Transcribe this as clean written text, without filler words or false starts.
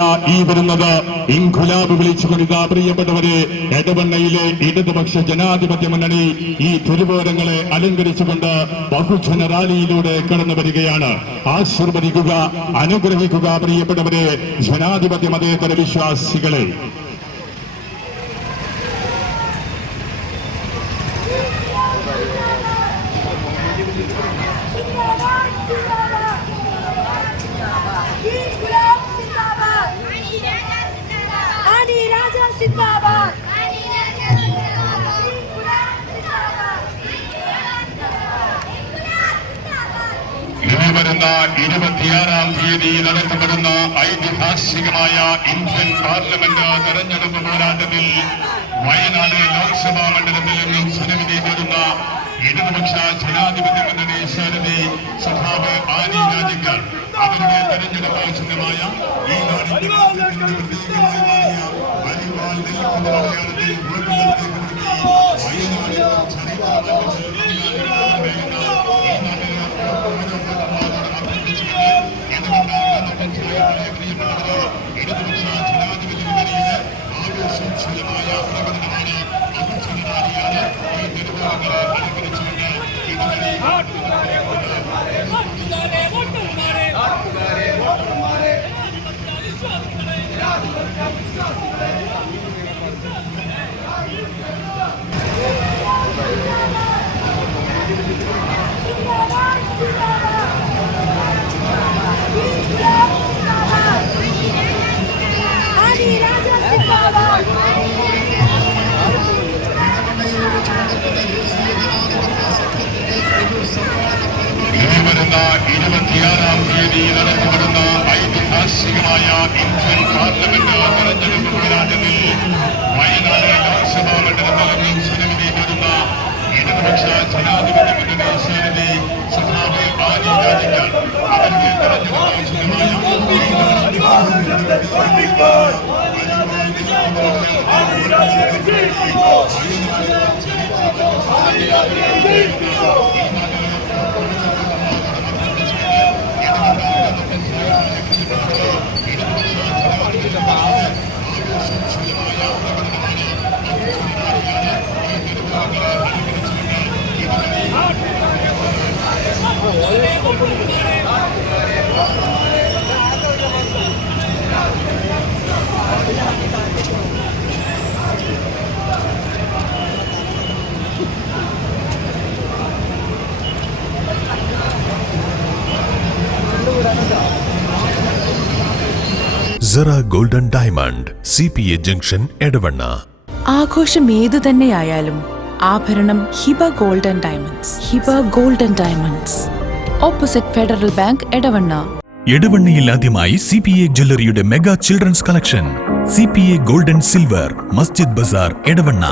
ഈ വരുന്നത് ഇൻഖുലാബ് വിളിച്ചുകൊണ്ടിതാ പ്രിയപ്പെട്ടവരെ എടവണ്ണയിലെ ഇടതുപക്ഷ ജനാധിപത്യ മുന്നണി ഈ തിരുവോരങ്ങളെ അലങ്കരിച്ചുകൊണ്ട് ബഹുജന റാലിയിലൂടെ കടന്നു വരികയാണ്. ആശീർവദിക്കുക, അനുഗ്രഹിക്കുക പ്രിയപ്പെട്ടവരെ, ജനാധിപത്യ മതേതര വിശ്വാസികളെ. വരുന്ന 26-ാം തീയതി നടത്തപ്പെടുന്ന ഐതിഹാസികമായ ഇന്ത്യൻ പാർലമെന്റ് തെരഞ്ഞെടുപ്പ് പോരാട്ടത്തിൽ വയനാട് ലോക്സഭാ മണ്ഡലത്തിൽ നിന്നും ജനവിധി നേടുന്ന ഇടതുപക്ഷ ജനാധിപത്യ മുന്നണി സാരഥി സഖാവ് ആനി രാജിക്കാർ അവരുടെ തെരഞ്ഞെടുപ്പ് ചിഹ്നമായ ഈ നാടിന്റെ പ്രത്യേകമായി മാറിയ അരിവാൾ നെൽക്കുന്ന മലയാളത്തിൽ വരുന്ന 26-ാം തീയതി നടത്തപ്പെടുന്ന ഐതിഹാസികമായ ഇന്ത്യൻ പാർലമെന്റ് തെരഞ്ഞെടുപ്പ് പോരാട്ടത്തിൽ വയനാട് ലോക്സഭാ മണ്ഡലത്തിൽ നിന്നും ജനവിധി നേടുന്ന ഇടതുപക്ഷ ജനാധിപത്യ മുന്നണി സാരഥി സഖാവ് ആനി രാജിക്കാർ അവരുടെ തെരഞ്ഞെടുപ്പ് ചിഹ്നമായ സെറ golden diamond CPA junction Edavanna. ആഘോഷം ഏതു തന്നെയായാലും ആഭരണം Hiba golden diamonds. Hiba golden diamonds, opposite Federal Bank, Edavanna. എടവണ്ണയിൽ ആദ്യമായി CPA ജ്വല്ലറിയുടെ mega children's collection. CPA golden silver, Masjid Bazar, Edavanna.